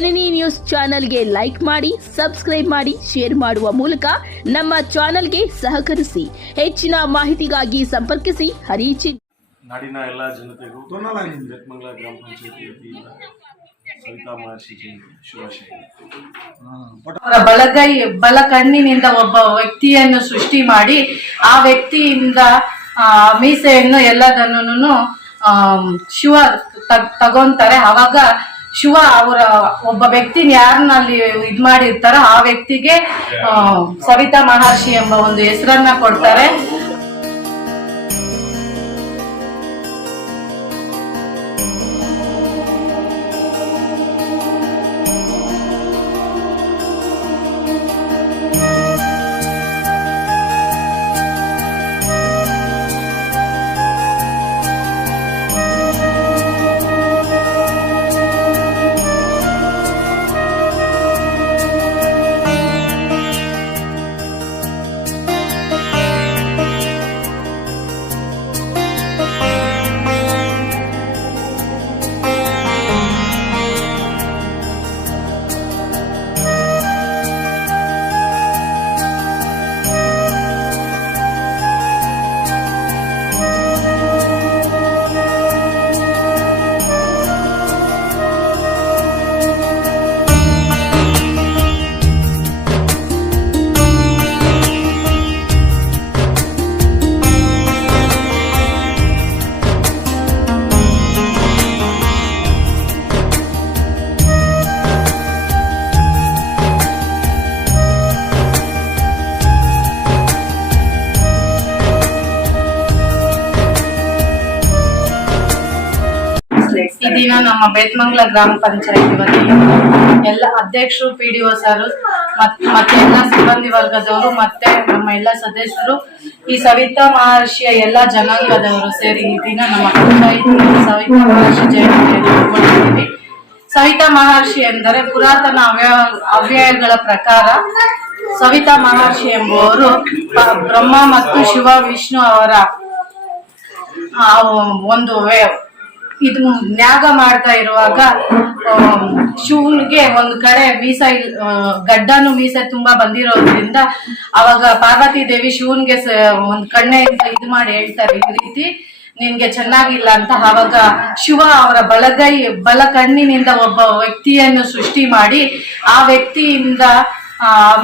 ಜನನಿ news ಚಾನೆಲ್ಗೆ like ಮಾಡಿ, subscribe ಮಾಡಿ, ಶೇರ್ ಮಾಡುವ ಮೂಲಕ ನಮ್ಮ ಚಾನೆಲ್ಗೆ ಸಹಕರಿಸಿ. ಹೆಚ್ಚಿನ ಮಾಹಿತಿಗಾಗಿ ಸಂಪರ್ಕಿಸಿ ಹರಿಚಿ. ನಾಡಿನ ಎಲ್ಲ ಜನತೆಗೂ ಬೆಕ್ಮಂಗಲ ಗ್ರಾಮ ಪಂಚಾಯತಿ ವತಿಯಿಂದ ಸವಿತಾ ಮಹರ್ಷಿ ಜಯಂತಿ ಶುಭಾಶಯಗಳು. ಅವರ ಬಲ ಕಣ್ಣಿನಿಂದ ಒಬ್ಬ ವ್ಯಕ್ತಿಯನ್ನು ಸೃಷ್ಟಿ ಮಾಡಿ ಆ ವ್ಯಕ್ತಿಯಿಂದ ಮೀಸೆಯನ್ನು ಎಲ್ಲದನ್ನು ಶಿವ ತಗೊಂತಾರೆ. ಅವಾಗ ಶಿವ ಅವರ ಒಬ್ಬ ವ್ಯಕ್ತಿನ ಯಾರನ್ನ ಅಲ್ಲಿ ಇದ್ ಮಾಡಿರ್ತಾರೋ ಆ ವ್ಯಕ್ತಿಗೆ ಸವಿತಾ ಮಹರ್ಷಿ ಎಂಬ ಒಂದು ಹೆಸರನ್ನ ಕೊಡ್ತಾರೆ. ಈ ದಿನ ನಮ್ಮ ಬೇತ್ಮಂಗಲ ಗ್ರಾಮ ಪಂಚಾಯತಿ ವತಿಯಿಂದ ಎಲ್ಲ ಅಧ್ಯಕ್ಷರು, PDO ಸರ್ ಮತ್ತೆ ಎಲ್ಲ ಸಿಬ್ಬಂದಿ ವರ್ಗದವರು ಮತ್ತೆ ನಮ್ಮ ಎಲ್ಲ ಸದಸ್ಯರು, ಈ ಸವಿತಾ ಮಹರ್ಷಿಯ ಎಲ್ಲ ಜನಾಂಗದವರು ಸೇರಿ ಈ ದಿನ ನಮ್ಮ ಪಂಚಾಯತಿ ಸವಿತಾ ಮಹರ್ಷಿ ಜಯಂತಿಯನ್ನು ಹಮ್ಮಿಕೊಂಡಿದ್ದೀವಿ. ಸವಿತಾ ಮಹರ್ಷಿ ಎಂದರೆ ಪುರಾತನ ಅವ್ಯಯಗಳ ಪ್ರಕಾರ ಸವಿತಾ ಮಹರ್ಷಿ ಎಂಬುವರು ಬ್ರಹ್ಮ ಮತ್ತು ಶಿವ ವಿಷ್ಣು ಅವರ ಒಂದು ಇದು ನ್ಯಾಗ ಮಾಡ್ತಾ ಇರುವಾಗ ಶಿವನಿಗೆ ಒಂದು ಕಡೆ ಗಡ್ಡನು ಮೀಸೆ ತುಂಬಾ ಬಂದಿರೋದ್ರಿಂದ ಅವಾಗ ಪಾರ್ವತಿ ದೇವಿ ಶಿವನ್ಗೆ ಒಂದ್ ಕಣ್ಣೆಯಿಂದ ಇದು ಮಾಡಿ ಹೇಳ್ತಾರೆ, ಈ ರೀತಿ ನಿನ್ಗೆ ಚೆನ್ನಾಗಿಲ್ಲ ಅಂತ. ಅವಾಗ ಶಿವ ಅವರ ಬಲ ಕಣ್ಣಿನಿಂದ ಒಬ್ಬ ವ್ಯಕ್ತಿಯನ್ನು ಸೃಷ್ಟಿ ಮಾಡಿ ಆ ವ್ಯಕ್ತಿಯಿಂದ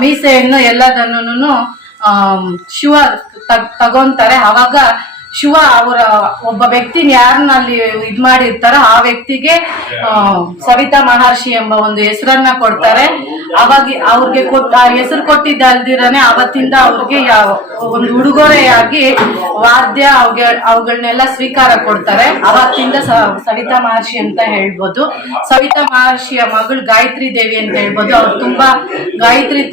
ಮೀಸೆಯನ್ನು ಎಲ್ಲದನ್ನು ಶಿವ ತಗೊಂತಾರೆ. ಅವಾಗ ಶಿವ ಅವರ ಒಬ್ಬ ವ್ಯಕ್ತಿನ ಯಾರನ್ನ ಅಲ್ಲಿ ಇದ್ ಮಾಡಿರ್ತಾರೋ ಆ ವ್ಯಕ್ತಿಗೆ ಸವಿತಾ ಮಹರ್ಷಿ ಎಂಬ ಒಂದು ಹೆಸರನ್ನ ಕೊಡ್ತಾರೆ. ಅವಾಗ ಅವ್ರಿಗೆ ಆ ಹೆಸರು ಕೊಟ್ಟಿದ್ದಲ್ದಿರನೆ ಅವತ್ತಿಂದ ಅವ್ರಿಗೆ ಒಂದು ಉಡುಗೊರೆಯಾಗಿ ವಾದ್ಯ ಅವುಗಳನ್ನೆಲ್ಲ ಸ್ವೀಕಾರ ಕೊಡ್ತಾರೆ. ಅವತ್ತಿಂದ ಸವಿತಾ ಮಹರ್ಷಿ ಅಂತ ಹೇಳ್ಬೋದು. ಸವಿತಾ ಮಹರ್ಷಿಯ ಮಗಳು ಗಾಯತ್ರಿ ದೇವಿ ಅಂತ ಹೇಳ್ಬೋದು. ಅವ್ರು ತುಂಬಾ ಗಾಯತ್ರಿ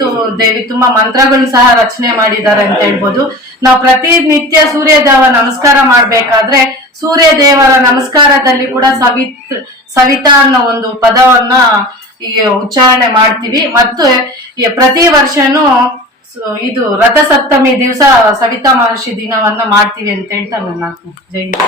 ದೇವಿ ತುಂಬಾ ಮಂತ್ರಗಳನ್ನ ಸಹ ರಚನೆ ಮಾಡಿದ್ದಾರೆ ಅಂತ ಹೇಳ್ಬೋದು. ನಾವು ಪ್ರತಿನಿತ್ಯ ಸೂರ್ಯದೇವ ನಮಸ್ಕಾರ ಮಾಡ್ಬೇಕಾದ್ರೆ ಸೂರ್ಯ ದೇವರ ನಮಸ್ಕಾರದಲ್ಲಿ ಕೂಡ ಸವಿತಾ ಅನ್ನೋ ಒಂದು ಪದವನ್ನ ಉಚ್ಚಾರಣೆ ಮಾಡ್ತೀವಿ. ಮತ್ತು ಪ್ರತಿ ವರ್ಷನೂ ಇದು ರಥಸಪ್ತಮಿ ದಿವಸ ಸವಿತಾ ಮಹರ್ಷಿ ದಿನವನ್ನ ಮಾಡ್ತೀವಿ ಅಂತ ಹೇಳ್ತಾ ನನ್ನ ಜಯಂತಿ.